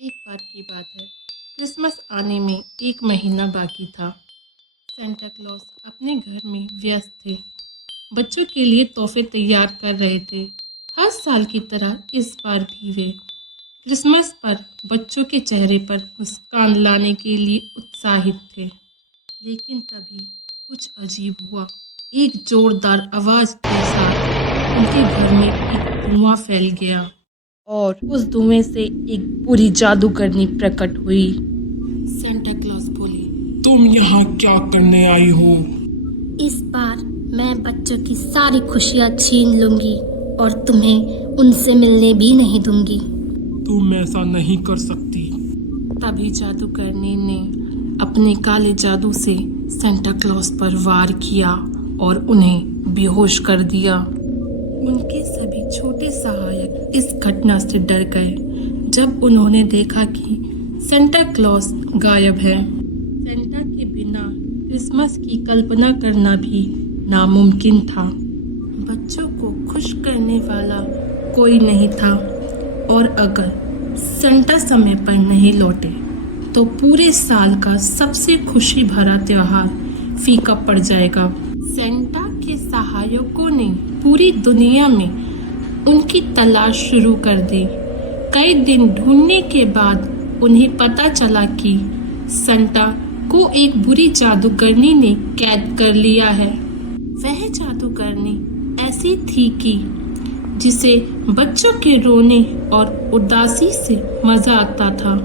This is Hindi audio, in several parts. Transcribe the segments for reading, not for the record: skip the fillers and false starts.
एक बार की बात है, क्रिसमस आने में 1 महीना बाकी था। सेंटा क्लॉज अपने घर में व्यस्त थे, बच्चों के लिए तोहफे तैयार कर रहे थे। हर साल की तरह इस बार भी वे क्रिसमस पर बच्चों के चेहरे पर मुस्कान लाने के लिए उत्साहित थे। लेकिन तभी कुछ अजीब हुआ। एक जोरदार आवाज के साथ उनके घर में एक धुआं फैल गया और उस धुएं से एक बुरी जादूगरनी प्रकट हुई। सेंटा क्लॉज बोली, तुम यहाँ क्या करने आई हो? इस बार मैं बच्चों की सारी खुशियाँ छीन लूंगी और तुम्हें उनसे मिलने भी नहीं दूंगी। तुम ऐसा नहीं कर सकती। तभी जादूगरनी ने अपने काले जादू से सेंटा क्लॉज पर वार किया और उन्हें बेहोश कर दिया। उनके सभी छोटे सहायक इस घटना से डर गए जब उन्होंने देखा कि सेंटा क्लॉज गायब है। सेंटा के बिना क्रिसमस की कल्पना करना भी नामुमकिन था। बच्चों को खुश करने वाला कोई नहीं था और अगर सेंटा समय पर नहीं लौटे तो पूरे साल का सबसे खुशी भरा त्योहार फीका पड़ जाएगा। सेंटा के सहायकों ने पूरी दुनिया में उनकी तलाश शुरू कर दी। कई दिन ढूंढने के बाद उन्हें पता चला कि सेंटा को एक बुरी जादूगरनी ने कैद कर लिया है। वह जादूगरनी ऐसी थी कि जिसे बच्चों के रोने और उदासी से मजा आता था।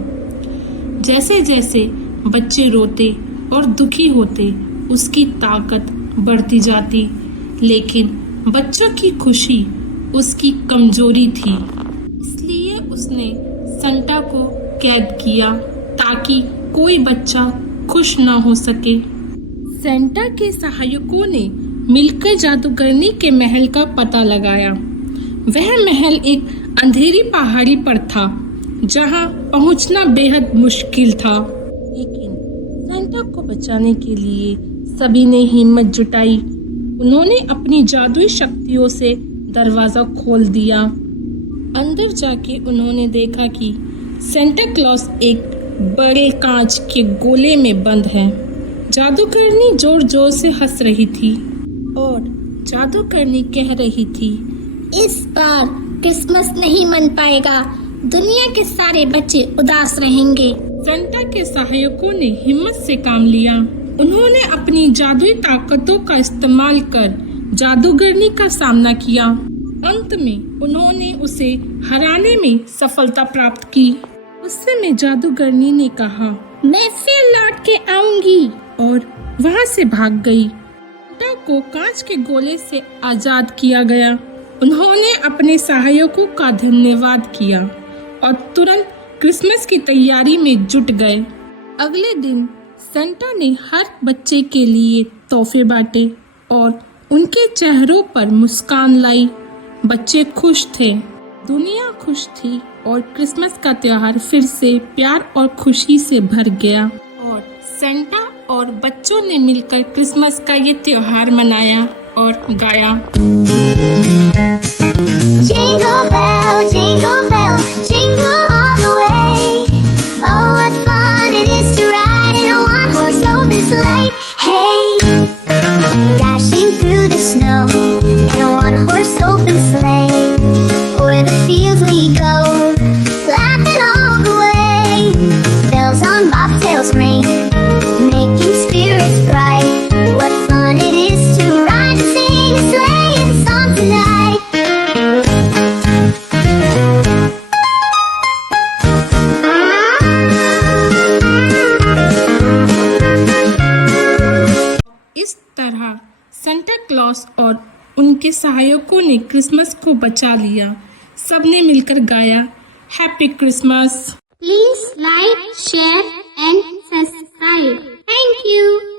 जैसे जैसे बच्चे रोते और दुखी होते उसकी ताकत बढ़ती जाती, लेकिन बच्चों की खुशी उसकी कमजोरी थी। इसलिए उसने सेंटा को कैद किया ताकि कोई बच्चा खुश ना हो सके। सेंटा के सहायकों ने मिलकर जादूगरनी के महल का पता लगाया। वह महल एक अंधेरी पहाड़ी पर था जहां पहुंचना बेहद मुश्किल था। लेकिन सेंटा को बचाने के लिए सभी ने हिम्मत जुटाई। उन्होंने अपनी जादुई शक्तियों से दरवाजा खोल दिया। अंदर जाके उन्होंने देखा कि सेंटा क्लॉज एक बड़े कांच के गोले में बंद है। जादूगरनी जोर जोर से हंस रही थी और जादूगरनी कह रही थी, इस बार क्रिसमस नहीं मन पाएगा, दुनिया के सारे बच्चे उदास रहेंगे। सेंटा के सहायकों ने हिम्मत से काम लिया। उन्होंने अपनी जादुई ताकतों का इस्तेमाल कर जादूगरनी का सामना किया। अंत में उन्होंने उसे हराने में सफलता प्राप्त की। उस समय जादूगरनी ने कहा, मैं फिर लौट के आऊंगी, और वहां से भाग गई। सेंटा को कांच के गोले से आजाद किया गया। उन्होंने अपने सहायकों का धन्यवाद किया और तुरंत क्रिसमस की तैयारी में जुट गए। अगले दिन सेंटा ने हर बच्चे के लिए तोहफे बांटे और उनके चेहरों पर मुस्कान लाई। बच्चे खुश थे, दुनिया खुश थी और क्रिसमस का त्योहार फिर से प्यार और खुशी से भर गया। और सेंटा और बच्चों ने मिलकर क्रिसमस का ये त्योहार मनाया और गाया। Jingle bell, jingle bell, jingle all the way. Oh, what fun it is to ride in a one-horse open sleigh. Hey, dashing through the snow in a one-horse open sleigh. O'er the fields we go, laughing all the way. Bells on bobtails ring, making spirits bright. What fun it is to ride and sing a sleighing song tonight. इस तरह सेंटा क्लॉज और उनके सहायकों ने क्रिसमस को बचा लिया। सबने मिलकर गाया, happy Christmas. Please like, share and subscribe. Thank you.